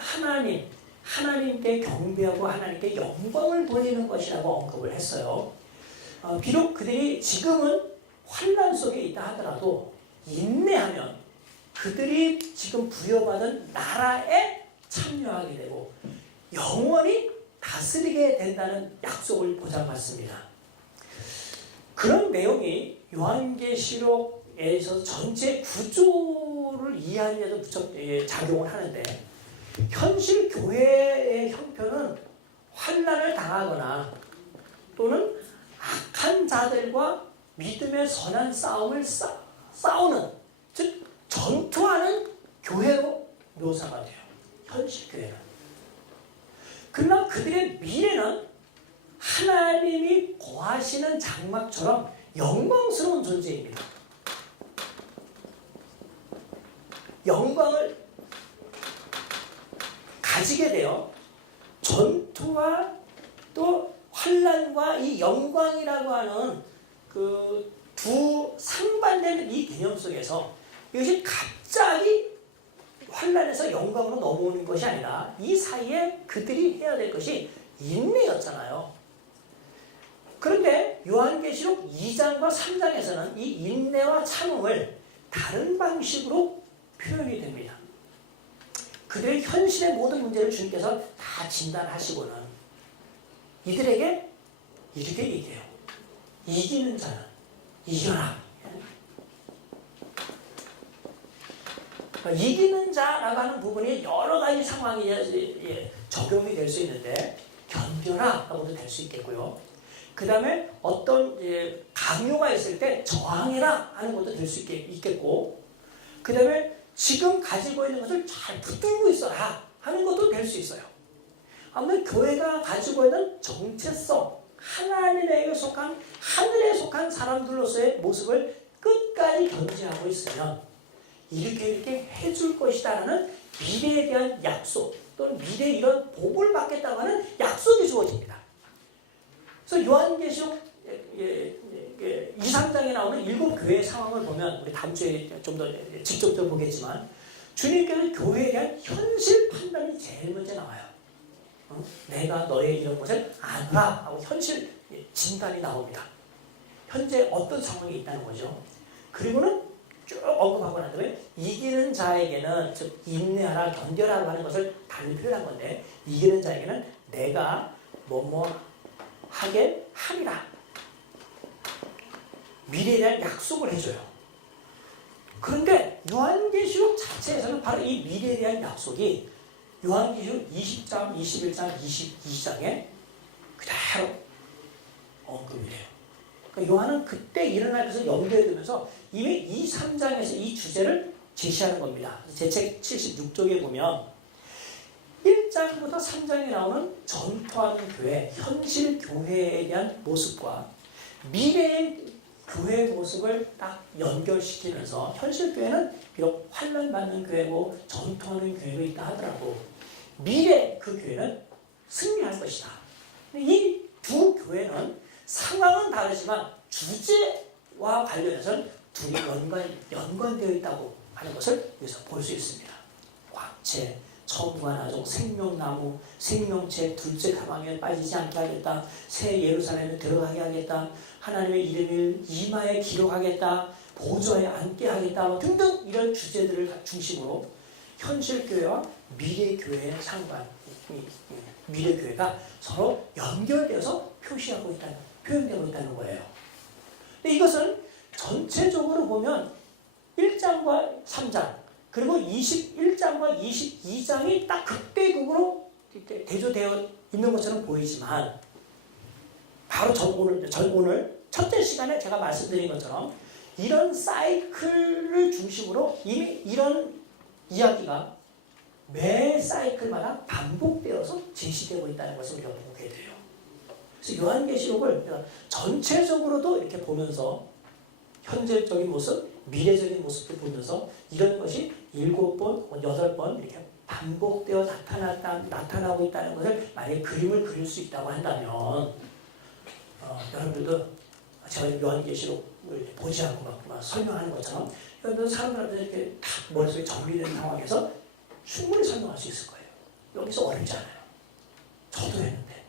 하나님께 경배하고 하나님께 영광을 돌리는 것이라고 언급을 했어요. 비록 그들이 지금은 환난 속에 있다 하더라도 인내하면 그들이 지금 부여받은 나라에 참여하게 되고 영원히 다스리게 된다는 약속을 보장받습니다. 그런 내용이 요한계시록에서 전체 구조를 이해하는 데도 무척 작용을 하는데 현실 교회의 형편은 환난을 당하거나 또는 악한 자들과 믿음의 선한 싸움을 싸우는 즉 전투하는 교회로 묘사가 돼요. 현실 교회는. 그러나 그들의 미래는 하나님이 거하시는 장막처럼 영광스러운 존재입니다. 영광을 가지게 되어 전투와 또 환난과 이 영광이라고 하는 그 두 상반되는 이 개념 속에서 이것이 갑자기 환난에서 영광으로 넘어오는 것이 아니라 이 사이에 그들이 해야 될 것이 인내였잖아요. 그런데 요한계시록 2장과 3장에서는 이 인내와 참음을 다른 방식으로 표현이 됩니다. 그들의 현실의 모든 문제를 주님께서 다 진단하시고는 이들에게 이렇게 얘기해요. 이기는 자는 이겨라. 이기는 자라고 하는 부분이 여러 가지 상황에 적용이 될 수 있는데 견뎌라 라고도 될 수 있겠고요. 그 다음에 어떤 강요가 있을 때 저항해라 하는 것도 될 수 있겠고 그 다음에 지금 가지고 있는 것을 잘 붙들고 있어라 하는 것도 될 수 있어요. 아무튼 교회가 가지고 있는 정체성, 하나님에게 속한, 하늘에 속한 사람들로서의 모습을 끝까지 견지하고 있으면 이렇게 해줄 것이다라는 미래에 대한 약속 또는 미래에 이런 복을 받겠다고 하는 약속이 주어집니다. 그래서 요한계시록 2, 3장에 나오는 7교회의 상황을 보면 우리 다음 주에 좀 더 직접적으로 보겠지만 주님께서 교회에 대한 현실 판단이 제일 먼저 나와요. 내가 너의 이런 것을 아노라 하고 현실 진단이 나옵니다. 현재 어떤 상황이 있다는 거죠. 그리고는 쭉 언급하고 난 다음에 이기는 자에게는 즉 인내하라 견뎌라 하는 것을 다른 표현한 건데 이기는 자에게는 내가 뭐뭐 하게 하리라. 미래에 대한 약속을 해줘요. 그런데 요한계시록 자체에서는 바로 이 미래에 대한 약속이 요한계시록 20장, 21장, 22장에 그대로 언급이 돼요. 그러니까 요한은 그때 일어날 것을 염두에 두면서 이미 2, 3장에서 이 주제를 제시하는 겁니다. 제 책 76쪽에 보면 1장부터 3장에 나오는 전투하는 교회, 현실 교회에 대한 모습과 미래의 교회의 모습을 딱 연결시키면서 현실 교회는 비록 환난받는 교회고 전투하는 교회가 있다 하더라도 미래 그 교회는 승리할 것이다. 이 두 교회는 상황은 다르지만 주제와 관련해서는 둘이 연관되어 있다고 하는 것을 여기서 볼 수 있습니다. 광채, 천부한아종, 생명나무, 생명체, 둘째 가방에 빠지지 않게 하겠다. 새 예루살렘에 들어가게 하겠다. 하나님의 이름을 이마에 기록하겠다. 보좌에 앉게 하겠다. 등등 이런 주제들을 중심으로 현실교회와 미래교회의 상관, 미래교회가 서로 연결되어서 표현되고 있다는 거예요. 근데 이것은 전체적으로 보면 1장과 3장 그리고 21장과 22장이 딱 극대극으로 대조되어 있는 것처럼 보이지만 바로 오늘 첫째 시간에 제가 말씀드린 것처럼 이런 사이클을 중심으로 이미 이런 이야기가 매 사이클마다 반복되어서 제시되고 있다는 것을 우리가 보게 돼요. 그래서 요한계시록을 전체적으로도 이렇게 보면서 현재적인 모습, 미래적인 모습을 보면서 이런 것이 7번, 8번 이렇게 반복되어 나타나고 있다는 것을 만약에 그림을 그릴 수 있다고 한다면 여러분들도 제가 요한계시록을 보지 않고 막 설명하는 것처럼 여러분들 사람들한테 이렇게 딱 머릿속에 정리된 상황에서 충분히 설명할 수 있을 거예요. 여기서 어렵지 않아요. 저도 했는데.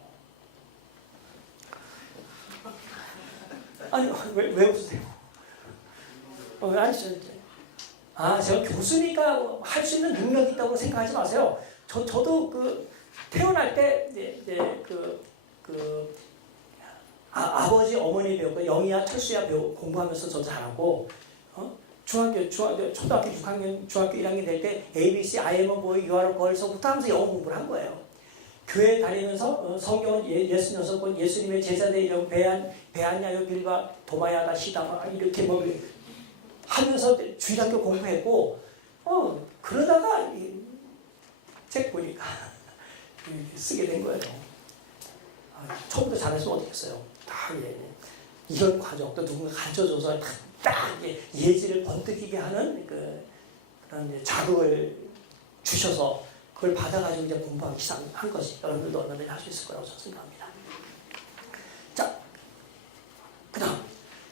아니 왜 웃으세요? 아니 제가 교수니까 할 수 있는 능력이 있다고 생각하지 마세요. 저도 그 태어날 때 아버지 어머니 배웠고 영희야 철수야 공부하면서 저도 잘하고 초등학교 6학년 중학교 1학년 될 때 ABC I am a boy you are a girl서부터 하면서 영어 공부를 한 거예요. 교회 다니면서 성경은 66권 예수님의 제자들 이름 베안야요 빌바 도마야다 시다마 이렇게 뭐 하면서 주일학교 공부했고 그러다가 책 보니까 쓰게 된 거예요. 처음부터 잘했으면 어떻겠어요. 다 이런 과정도 누군가 가르쳐줘서 딱 예지를 번뜩이게 하는 그런 자극을 주셔서 그걸 받아가지고 이제 공부하기 시작한 것이 여러분들도 얼마든지 할 수 있을 거라고 저는 생각합니다. 자, 그 다음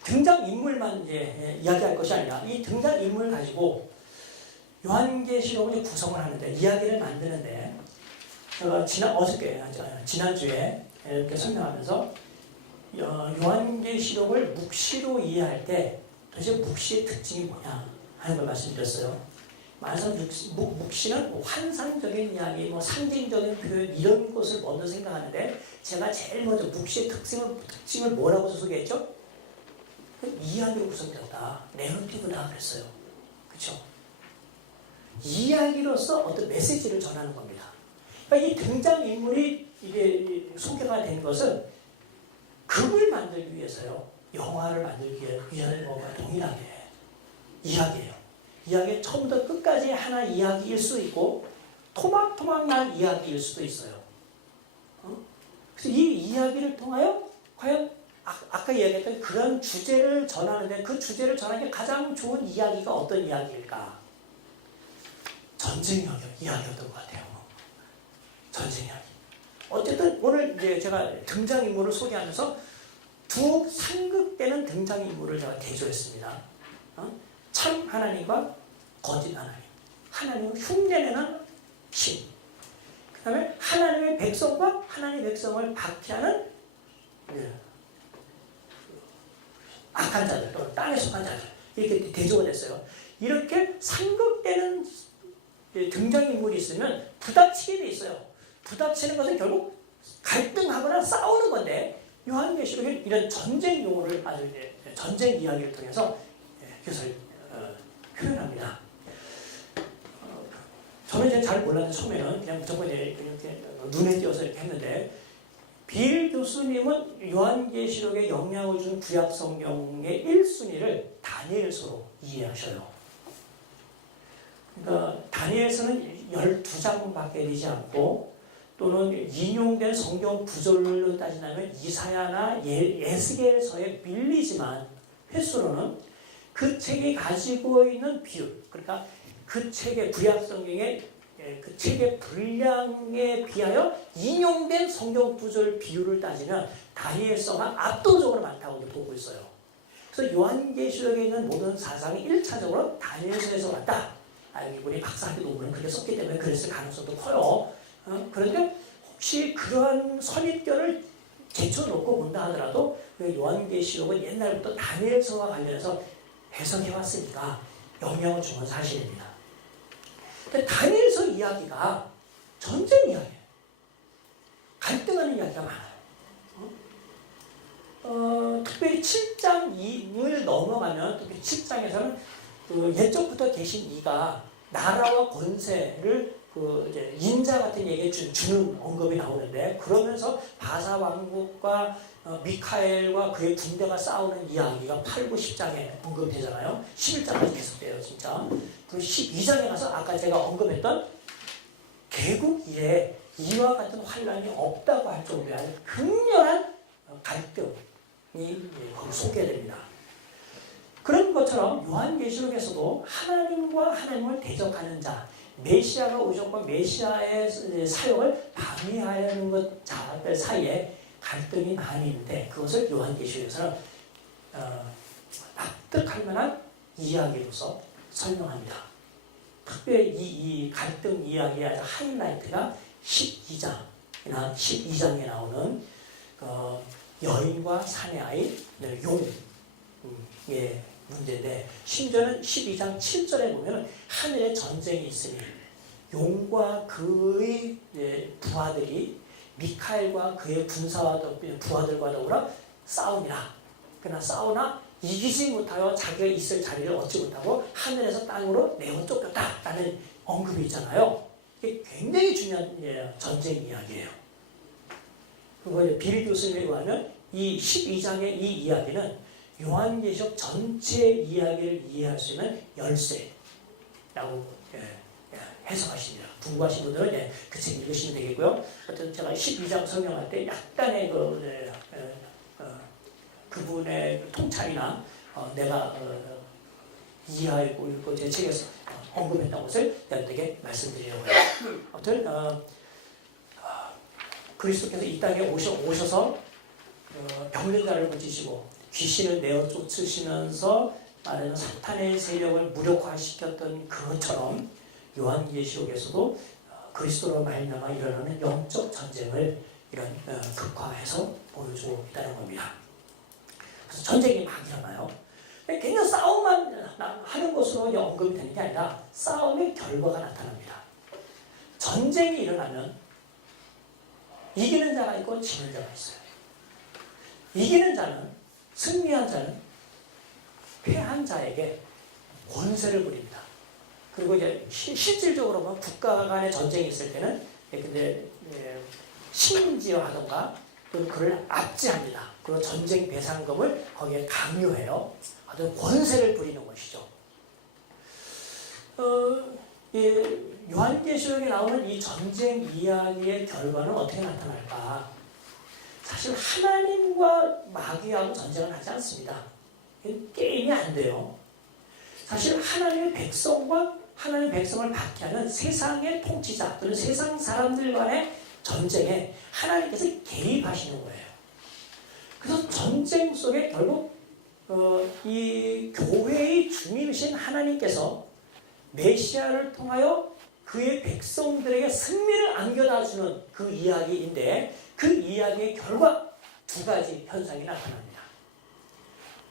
등장인물만 이제 이야기할 것이 아니라 이 등장인물을 가지고 요한계시록을 구성을 하는데 이야기를 만드는데 제가 지난주에 이렇게 설명하면서 요한계시록을 묵시로 이해할 때 도대체 묵시의 특징이 뭐냐 하는 걸 말씀드렸어요. 묵시는 환상적인 이야기, 상징적인 표현 이런 것을 먼저 생각하는데 제가 제일 먼저 묵시의 특징을 뭐라고 소개했죠? 이야기로 구성되었다. 내러티브다 그랬어요. 그렇죠? 이야기로서 어떤 메시지를 전하는 겁니다. 그러니까 이 등장인물이 이게 소개가 된 것은 극을 만들기 위해서요. 영화를 만들기 위한 것과 동일하게 이야기예요. 이야기의 처음부터 끝까지 하나 이야기일 수 있고 토막토막 난 이야기일 수도 있어요. 그래서 이 이야기를 통하여 과연 아까 이야기했던 그런 주제를 전하는데 그 주제를 전하기 가장 좋은 이야기가 어떤 이야기일까? 전쟁 이야기였던 것 같아요. 전쟁 이야기. 어쨌든 오늘 이제 제가 등장인물을 소개하면서 두 상극되는 등장인물을 제가 대조했습니다. 참 하나님과 거짓 하나님. 하나님을 흉내내는 신. 그 다음에 하나님의 백성과 하나님의 백성을 박해하는 악한 자들 또는 땅에 속한 자들. 이렇게 대조가 됐어요. 이렇게 상극되는 등장인물이 있으면 부닥치게 돼 있어요. 부닥치는 것은 결국 갈등하거나 싸우는 건데 요한계시록은 이런 전쟁 용어를 아주 전쟁 이야기를 통해서 그것을 표현합니다. 저는 이제 잘 몰랐는데 처음에는 그냥 무조건 이렇게 눈에 띄어서 이렇게 했는데 빌 교수님은 요한계시록에 영향을 준 구약 성경의 1순위를 다니엘서로 이해하셔요. 그러니까 다니엘서는 12장밖에 되지 않고 또는 인용된 성경 구절로 따진다면 이사야나 에스겔서에 밀리지만 횟수로는 그 책이 가지고 있는 비율, 그러니까 그 책의 구약 성경의 그 책의 분량에 비하여 인용된 성경 구절 비율을 따지면 다니엘서가 압도적으로 많다고 보고 있어요. 그래서 요한계시록에 있는 모든 사상이 1차적으로 다니엘서에서 왔다. 이분이 박사학위 논문을 그렇게 썼기 때문에 그랬을 가능성도 커요. 그런데 혹시 그러한 선입견을 제쳐놓고 본다 하더라도 요한계시록은 옛날부터 다니엘서와 관련해서 해석해왔으니까 영향을 준 건 사실입니다. 근데 다니엘서 이야기가 전쟁 이야기예요. 갈등하는 이야기가 많아요. 특별히 7장을 넘어가면 특히 7장에서는 옛적부터 계신 이가 나라와 권세를 이제 인자 같은 얘기에 주는 언급이 나오는데 그러면서 바사 왕국과 미카엘과 그의 군대가 싸우는 이야기가 8, 9, 10장에 언급되잖아요. 11장까지 계속돼요, 진짜. 그 12장에 가서 아까 제가 언급했던 개국 이래 이와 같은 환란이 없다고 할 정도의 극렬한 갈등이 소개됩니다. 그런 것처럼 요한계시록에서도 하나님과 하나님을 대적하는 자, 메시아가 오셨고 메시아의 사역을 방해하려는 자들 사이에 갈등이 많이 있는데 그것을 요한계시록에서는 납득할 만한 이야기로서 설명합니다. 특별히 이 갈등 이야기의 아주 하이라이트가 12장에 나오는 여인과 사내아이, 용의 문제인데 심지어는 12장 7절에 보면 하늘에 전쟁이 있으니 용과 그의 부하들이 미카엘과 그의 부하들과 더불어 싸우니라. 그러나 싸우나 이기지 못하여 자기가 있을 자리를 얻지 못하고 하늘에서 땅으로 내어 쫓겼다라는 언급이 있잖아요. 이게 굉장히 중요한 전쟁 이야기예요. 그리고 빌 교수님에 의하면 이 12장의 이 이야기는 요한계시록 전체 이야기를 이해할 수 있는 열쇠라고 해석하십니다. 궁금하신 분들은 그 책 읽으시면 되겠고요. 어쨌든 제가 12장 설명할 때 약간의 그분의 통찰이나 내가 이해하고 제 책에서 언급했던 것을 여러분에게 말씀드리려고 해요. 아무튼 그리스도께서 이 땅에 오셔서 병든 자를 고치시고 귀신을 내어 쫓으시면서 말하는 사탄의 세력을 무력화시켰던 그것처럼 요한계시록에서도 그리스도로 말미암아 일어나는 영적 전쟁을 이런 극화해서 보여주고 있다는 겁니다. 그래서 전쟁이 막 일어나요. 그냥 싸움만 하는 것으로 언급이 되는 게 아니라 싸움의 결과가 나타납니다. 전쟁이 일어나면 이기는 자가 있고 지는 자가 있어요. 이기는 자는, 승리한 자는 패한 자에게 권세를 부립니다. 그리고 이제 실질적으로 보면 국가 간의 전쟁이 있을 때는 근데 심지어하던가 그를 압제합니다. 그리고 전쟁 배상금을 거기에 강요해요. 아주 권세를 부리는 것이죠. 요한계시록에 나오는 이 전쟁 이야기의 결과는 어떻게 나타날까? 사실 하나님과 마귀하고 전쟁을 하지 않습니다. 게임이 안 돼요. 사실 하나님의 백성과 하나님의 백성을 박해하는 세상의 통치자 또는 세상 사람들 간의 전쟁에 하나님께서 개입하시는 거예요. 그래서 전쟁 속에 결국 이 교회의 주님이신 하나님께서 메시아를 통하여 그의 백성들에게 승리를 안겨다주는 그 이야기인데 그 이야기의 결과 두 가지 현상이 나타납니다.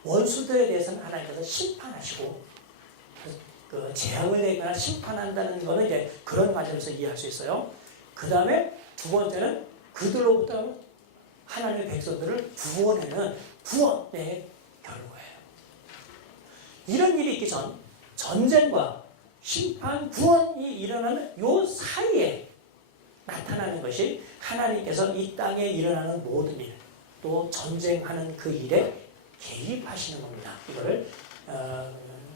원수들에 대해서는 하나님께서 심판하시고 그 재앙을 내거나 심판한다는 것은 이제 그런 과정에서 이해할 수 있어요. 그 다음에 두 번째는 그들로부터 하나님의 백성들을 구원하는 구원의 결과예요. 이런 일이 있기 전 전쟁과 심판, 구원이 일어나는 요 사이에 나타나는 것이 하나님께서 이 땅에 일어나는 모든 일, 또 전쟁하는 그 일에 개입하시는 겁니다. 이거를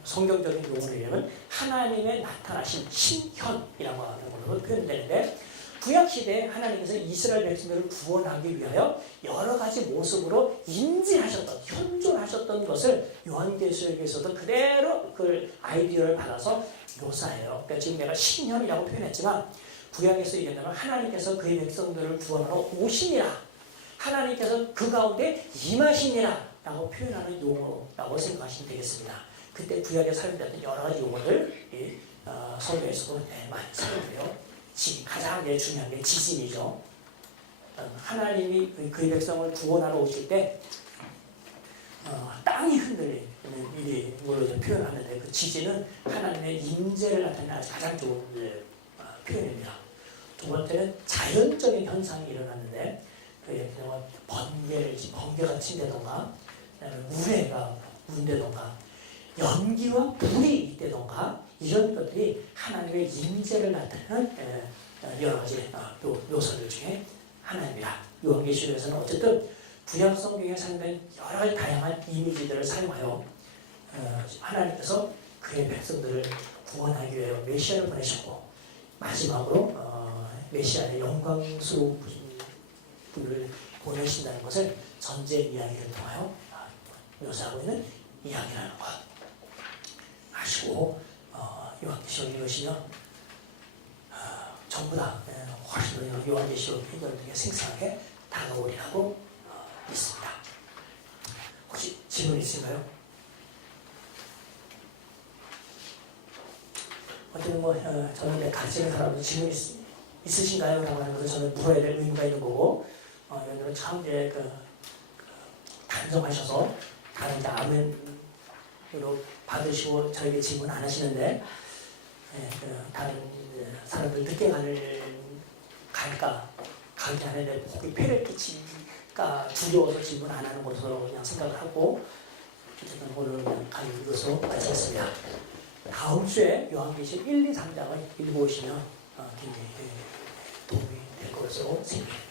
성경적인 용어로 얘기하면 하나님의 나타나신 신현이라고 하는 걸로 표현되는데 구약시대에 하나님께서 이스라엘 백성들을 구원하기 위하여 여러 가지 모습으로 임재하셨던, 현존하셨던 것을 요한계시록에서도 그대로 그 아이디어를 받아서 묘사해요. 그러니까 지금 내가 신현이라고 표현했지만 구약에서 얘기하면 하나님께서 그의 백성들을 구원하러 오시니라, 하나님께서 그 가운데 임하시니라 라고 표현하는 용어라고 생각하시면 되겠습니다. 그때 구약에 사용되었던 여러 가지 용어들 성경에서도 많이 사용돼요. 가장 중요한 게 지진이죠. 하나님이 그의 백성을 구원하러 오실 때 땅이 흔들리는 일이 물론 표현하는데 그 지진은 하나님의 임재를 나타내는 가장 좋은 표현입니다. 두 번째는 자연적인 현상이 일어났는데 번개가 친다던가 우레가 운다던가 연기와 불이 있다던가 이런 것들이 하나님의 임재를 나타내는 여러 가지 묘사들 중에 하나입니다. 요한계시록에서는 어쨌든 구약 성경에 사용된 여러 가지 다양한 이미지들을 사용하여 하나님께서 그의 백성들을 구원하기 위해 메시아를 보내셨고 마지막으로 메시아의 영광스러운 분을 보내신다는 것을 전쟁 이야기를 통하여 묘사하고 있는 이야기라는 것. 하시고 요한계시록 읽으시면 전부 다 훨씬 더 요한계시록 여러분에게 생생하게 다가오리라고 믿습니다. 혹시 질문 있으신가요? 어쨌든 저는 가르치는 사람도 질문 있으신가요? 라고 하는 것을 저는 물어야 될 의무가 있는 거고 여러분은 참 단정하셔서 다른 이제 아멘으로 받으시고 저에게 질문 안 하시는데 다른 사람들 늦게 갈까 가게 하는데 혹시 폐를 끼칠까 두려워서 질문 안 하는 것으로 그냥 생각을 하고 어쨌든 오늘 그냥 가는 것으로 마치겠습니다. 다음 주에 요한계시록 1, 2, 3장을 읽어보시면 굉장히 도움이 될 것으로 생각합니다.